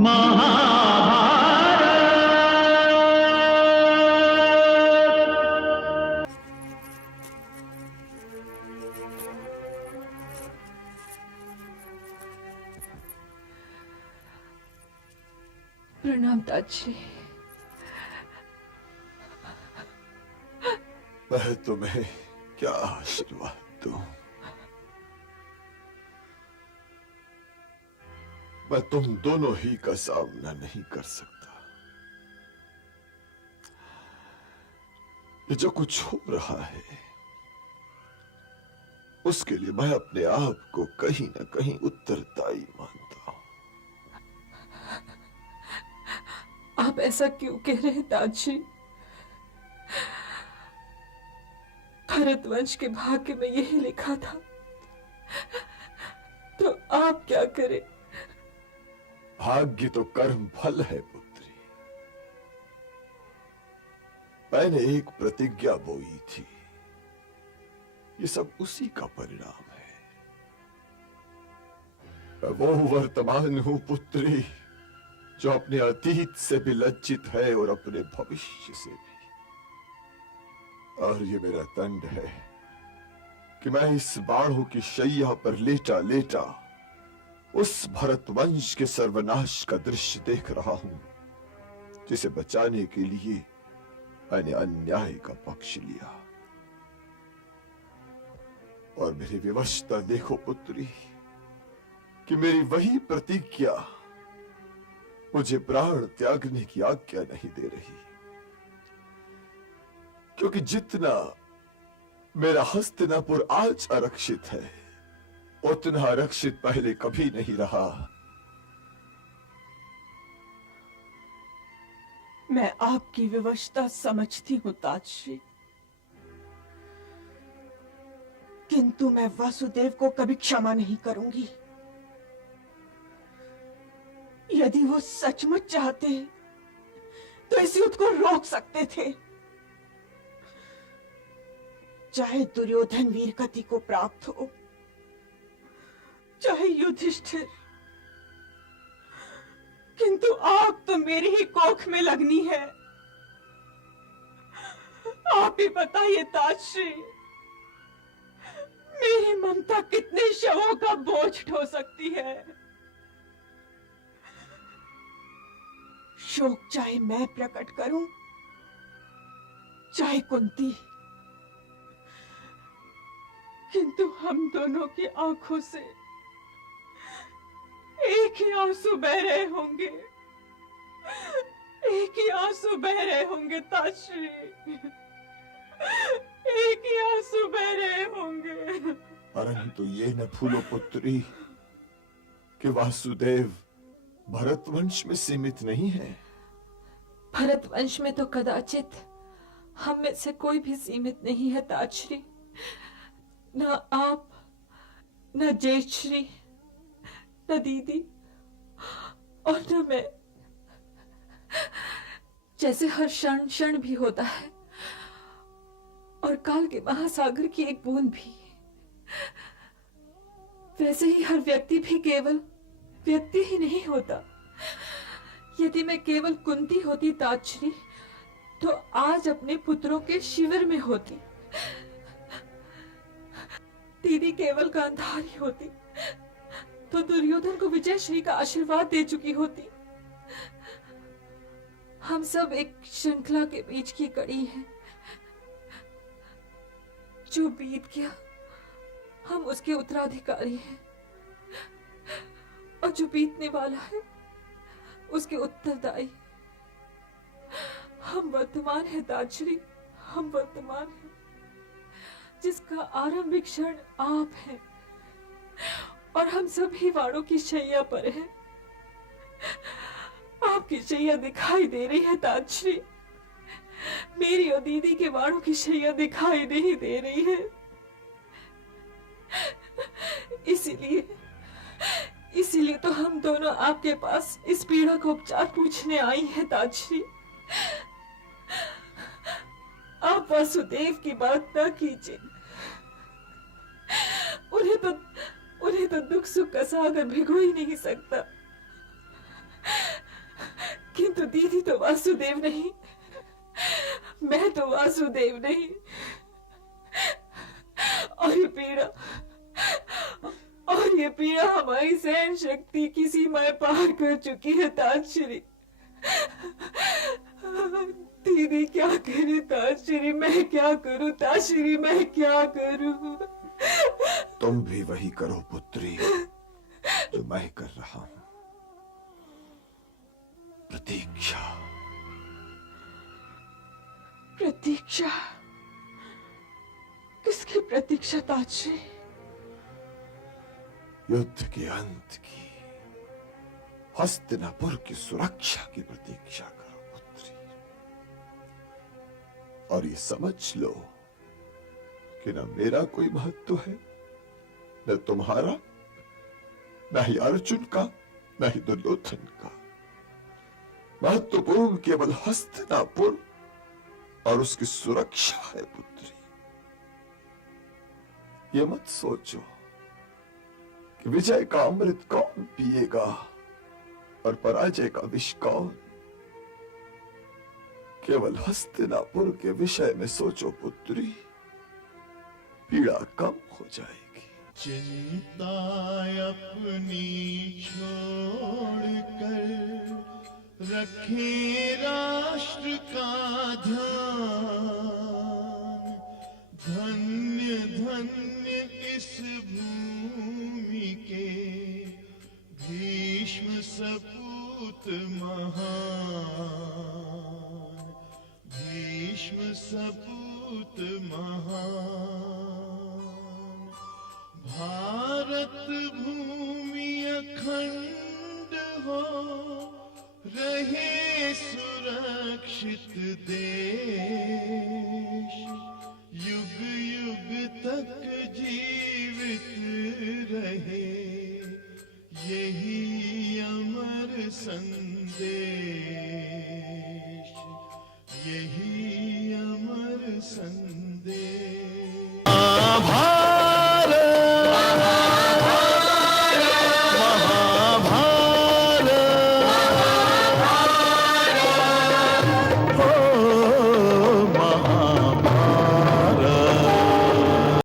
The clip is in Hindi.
प्रणाम ताजी। मैं तुम्हें क्या आशीर्वाद दूं? मैं तुम दोनों ही का सामना नहीं कर सकता। ये जो कुछ हो रहा है उसके लिए मैं अपने आप को कहीं ना कहीं उत्तरदायी मानता हूं। आप ऐसा क्यों कह रहे हैं ताजी? भरतवंश के भाग्य में यही लिखा था, तो आप क्या करें? भाग्य तो कर्म फल है पुत्री। मैंने एक प्रतिज्ञा बोई थी, ये सब उसी का परिणाम है। मैं वो वर्तमान हूं पुत्री जो अपने अतीत से भी लज्जित है और अपने भविष्य से भी। और ये मेरा दंड है कि मैं इस बाणों की शैया पर लेटा लेटा उस भरतवंश के सर्वनाश का दृश्य देख रहा हूं, जिसे बचाने के लिए मैंने अन्याय का पक्ष लिया। और मेरी विवशता देखो पुत्री कि मेरी वही प्रतिज्ञा मुझे प्राण त्यागने की आज्ञा नहीं दे रही, क्योंकि जितना मेरा हस्तिनापुर आज आरक्षित है उतना आरक्षित पहले कभी नहीं रहा। मैं आपकी विवशता समझती हूँ ताजश्री, किंतु मैं वासुदेव को कभी क्षमा नहीं करूंगी। यदि वो सचमुच चाहते तो इस युद्ध को रोक सकते थे। चाहे दुर्योधन वीर गति को प्राप्त हो, चाहे युधिष्ठिर, किंतु आग तो मेरी ही कोख में लगनी है। आप ही बताइए ताजश्री, मेरी ममता कितने शवों का बोझ ढो सकती है? शोक चाहे मैं प्रकट करूं, चाहे कुंती, किंतु हम दोनों की आंखों से एक ही आंसू बह रहे होंगे, एक ही आंसू बह रहे होंगे ताजश्री, एक ही आंसू बह रहे होंगे। परंतु ये न भूलो पुत्री कि वासुदेव भरतवंश में सीमित नहीं है। भरतवंश में तो कदाचित हम में से कोई भी सीमित नहीं है ताजश्री। न आप, न जयश्री, न दीदी, और न मैं। जैसे हर क्षण क्षण भी होता है और काल के महासागर की एक बूंद भी, वैसे ही हर व्यक्ति भी केवल व्यक्ति ही नहीं होता। यदि मैं केवल कुंती होती ताजश्री, तो आज अपने पुत्रों के शिविर में होती। दीदी केवल गांधारी होती तो दुर्योधन को विजयश्री का आशीर्वाद दे चुकी होती। हम सब एक श्रृंखला के बीच की कड़ी हैं। जो बीत गया हम उसके उत्तराधिकारी हैं, और जो बीतने वाला है उसके उत्तरदायी। हम वर्तमान है ताजश्री, हम वर्तमान है, जिसका आरंभिक क्षण आप हैं, और हम सभी वाणों की शैया पर हैं। आपकी शैया दिखाई दे रही है ताजश्री, मेरी और दीदी के वाणों की शैया दिखाई नहीं दे रही है। इसीलिए तो हम दोनों आपके पास इस पीड़ा का उपचार पूछने आई हैं ताजश्री। आप वासुदेव की बात ना कीजिए, उन्हें तो दुख सुख का सागर भिगो ही नहीं सकता। किंतु दीदी तो वासुदेव नहीं, मैं तो वासुदेव नहीं। और ये पीड़ा हमारी सहन शक्ति की सीमाएं पार कर चुकी है ताजश्री। दीदी क्या करे ताजश्री, मैं क्या करूं ताजश्री, मैं क्या करूं। तुम भी वही करो पुत्री जो मैं कर रहा हूं, प्रतीक्षा। प्रतीक्षा? किसकी प्रतीक्षा ताजश्री? युद्ध के अंत की, हस्तिनापुर की सुरक्षा की प्रतीक्षा करो पुत्री। और ये समझ लो कि न मेरा कोई महत्व है, न तुम्हारा, न ही अर्जुन का, न ही दुर्योधन का। महत्वपूर्ण केवल हस्तिनापुर और उसकी सुरक्षा है पुत्री। ये मत सोचो कि विजय का अमृत कौन पिएगा और पराजय का विष कौन। केवल हस्तिनापुर के विषय में सोचो पुत्री, पीड़ा कम हो जाएगी। चिंता अपनी छोड़कर रखे राष्ट्र का ध्यान। धन्य धन्य इस भूमि के भीष्म सपूत महान। भीष्म सपूत महान। भारत भूमि अखंड हो, रहे सुरक्षित देश। युग युग तक जीवित रहे यही अमर संदेश। यही अमर संदेश।